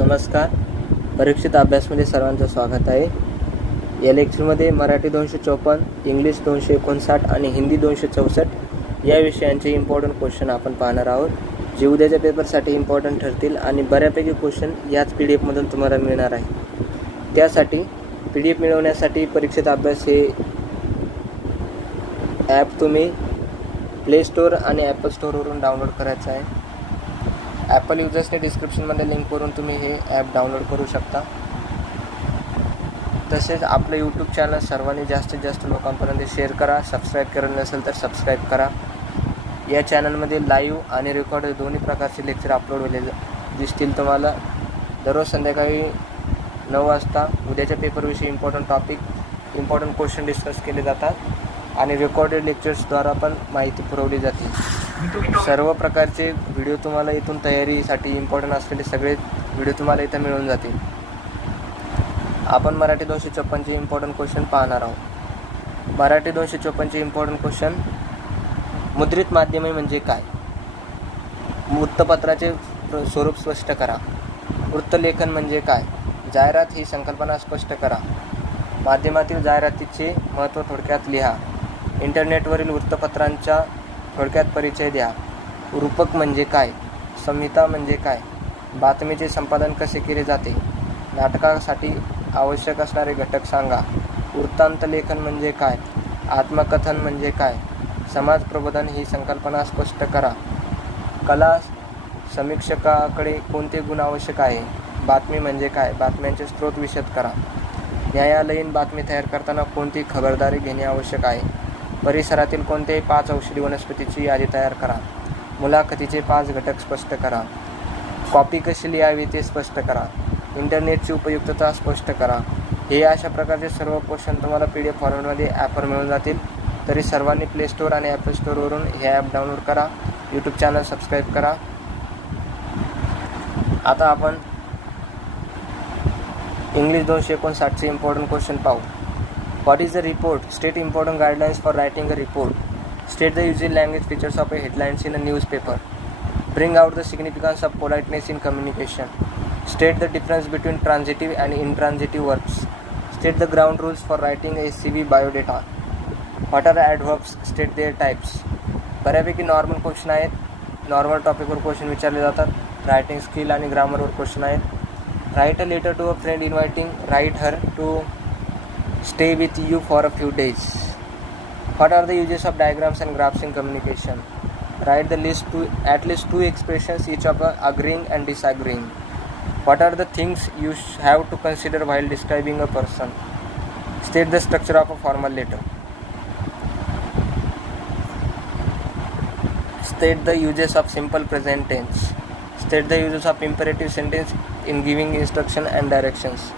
नमस्कार. परीक्षित अभ्यासमध्ये सर्वांचं स्वागत आहे. या लेक्चरमध्ये मराठी 254, इंग्लिश 259 आणि हिंदी 264 या विषयांचे इम्पॉर्टंट क्वेश्चन आपण पाहणार आहोत, जे उद्याच्या पेपरसाठी इम्पॉर्टंट ठरतील आणि बऱ्यापैकी क्वेश्चन याच PDF मधून तुम्हाला मिळणार आहे. त्यासाठी PDF मिळवण्यासाठी परीक्षित अभ्यास हे ॲप तुम्ही प्ले स्टोअर आणि ॲपल स्टोअरवरून डाउनलोड करायचं आहे. ॲपल युजर्सने डिस्क्रिप्शनमध्ये लिंकवरून तुम्ही हे ॲप डाउनलोड करू शकता. तसेच आपलं यूट्यूब चॅनल सर्वांनी जास्तीत जास्त लोकांपर्यंत शेअर करा. सबस्क्राईब केलं नसेल तर सबस्क्राईब करा. या चॅनलमध्ये लाईव्ह आणि रेकॉर्ड दोन्ही प्रकारचे लेक्चर अपलोड केलेले दिसतील तुम्हाला. दररोज संध्याकाळी 9 वाजता उद्याच्या पेपरविषयी इम्पॉर्टंट क्वेश्चन डिस्कस केले जातात आणि रेकॉर्डेड लेक्चर्सद्वारा पण माहिती पुरवली जाते. सर्व प्रकारचे व्हिडिओ तुम्हाला इथून तयारीसाठी इम्पॉर्टंट असलेले सगळे व्हिडिओ तुम्हाला इथं मिळून जातील. आपण मराठी 254चे इम्पॉर्टंट क्वेश्चन पाहणार आहोत. मराठी 254चे इम्पॉर्टंट क्वेश्चन: मुद्रित माध्यमे म्हणजे काय? वृत्तपत्राचे स्वरूप स्पष्ट करा. वृत्तलेखन म्हणजे काय? जाहिरात ही संकल्पना स्पष्ट करा. माध्यमातील जाहिरातीचे महत्त्व थोडक्यात लिहा. इंटरनेटवरील वृत्तपत्रांचा थोडक्यात परिचय द्या. रूपक म्हणजे काय? संहिता म्हणजे काय? बातमीचे संपादन कसे केले जाते? नाटकासाठी आवश्यक असणारे घटक सांगा. वृत्तांत लेखन म्हणजे काय? आत्मकथन म्हणजे काय? समाज प्रबोधन ही संकल्पना स्पष्ट करा. कला समीक्षकाकडे कोणते गुण आवश्यक आहे? बातमी म्हणजे काय? बातम्यांचे स्रोत विशद करा. न्यायालयीन बातमी तयार करताना कोणती खबरदारी घेणे आवश्यक आहे? परिसरातील कोणत्याही 5 औषधी वनस्पतीची यादी तयार करा. मुलाखतीचे 5 घटक स्पष्ट करा. कॉपी कशी लिहावी ते स्पष्ट करा. इंटरनेटची उपयुक्तता स्पष्ट करा. हे अशा प्रकारचे सर्व क्वेश्चन तुम्हाला PDF फॉर्मॅटमध्ये ॲपवर मिळून जातील. तरी सर्वांनी प्ले स्टोअर आणि ॲपल स्टोअरवरून हे ॲप डाउनलोड करा. यूट्यूब चॅनल सबस्क्राईब करा. आता आपण इंग्लिश 259चे इम्पॉर्टंट क्वेश्चन पाहू. What is the report? State important guidelines for writing a report. State the usual language features of a headlines in a newspaper. Bring out the significance of politeness in communication. State the difference between transitive and intransitive verbs. State the ground rules for writing a CV biodata. What are the adverbs? State their types. बऱ्यापैकी normal question आहेत. Normal टॉपिकवर question विचारले जातात. Writing skill आणि ग्रामरवर question आहेत. Write a letter to a friend inviting write her to stay with you for a few days. What are the uses of diagrams and graphs in communication? Write the list to at least 2 expressions, each of agreeing and disagreeing. What are the things you have to consider while describing a person? State the structure of a formal letter. State the uses of simple present tense. State the uses of imperative sentence in giving instruction and directions.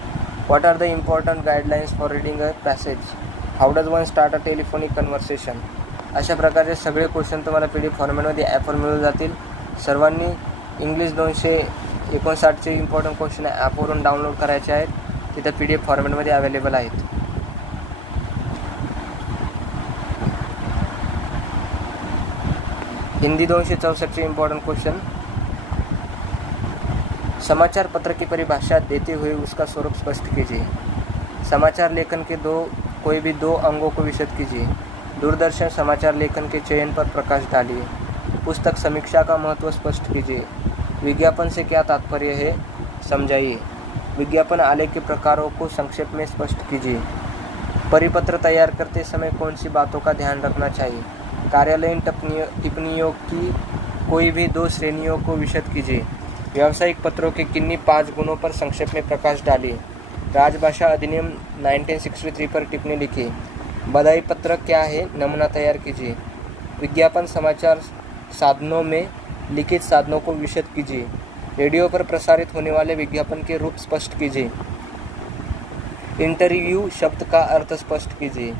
What are the important guidelines for reading a passage? How does one start a telephonic conversation? अशा प्रकारचे सगळे question तुम्हाला PDF फॉर्मॅटमध्ये ॲपवर मिळून जातील. सर्वांनी English 259चे important question ॲपवरून डाउनलोड करायचे आहेत. तिथे PDF फॉर्मॅटमध्ये अवेलेबल आहेत. हिंदी 264चे इम्पॉर्टंट क्वेश्चन: समाचार पत्र की परिभाषा देते हुए उसका स्वरूप स्पष्ट कीजिए. समाचार लेखन के कोई भी दो अंगों को विशद कीजिए. दूरदर्शन समाचार लेखन के चयन पर प्रकाश डालिए. पुस्तक समीक्षा का महत्व स्पष्ट कीजिए. विज्ञापन से क्या तात्पर्य है, समझाइए. विज्ञापन आलेख के प्रकारों को संक्षेप में स्पष्ट कीजिए. परिपत्र तैयार करते समय कौन सी बातों का ध्यान रखना चाहिए. कार्यालयीन टिप्पणियों की कोई भी 2 श्रेणियों को विशद कीजिए. व्यावसायिक पत्रों के किन्हीं 5 गुणों पर संक्षेप में प्रकाश डालिए. राजभाषा अधिनियम 1963 पर टिप्पणी लिखिए. बधाई पत्र क्या है, नमूना तैयार कीजिए. विज्ञापन समाचार साधनों में लिखित साधनों को विशद कीजिए. रेडियो पर प्रसारित होने वाले विज्ञापन के रूप स्पष्ट कीजिए. इंटरव्यू शब्द का अर्थ स्पष्ट कीजिए.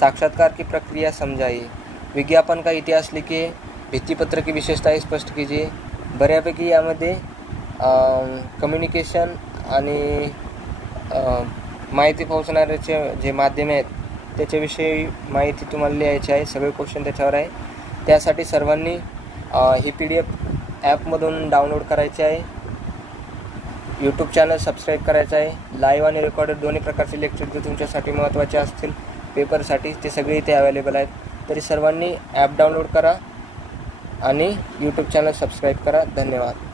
साक्षात्कार की प्रक्रिया समझाइए. विज्ञापन का इतिहास लिखिए. भित्तिपत्र की विशेषताएं स्पष्ट कीजिए. बऱ्यापैकी यामध्ये कम्युनिकेशन आणि माहिती पोहोचणाऱ्याचे जे माध्यमे आहेत त्याच्याविषयी माहिती तुम्हाला लिहायची आहे. सगळे क्वेश्चन त्याच्यावर आहे. त्यासाठी सर्वांनी ही PDF ॲपमधून डाउनलोड करायची आहे. यूट्यूब चॅनल सबस्क्राईब करायचं आहे. लाईव्ह आणि रेकॉर्डेड दोन्ही प्रकारचे लेक्चर जे तुमच्यासाठी महत्त्वाचे असतील पेपरसाठी ते सगळे इथे अवेलेबल आहेत. तरी सर्वांनी ॲप डाउनलोड करा आणि यूट्यूब चॅनल सबस्क्राईब करा. धन्यवाद.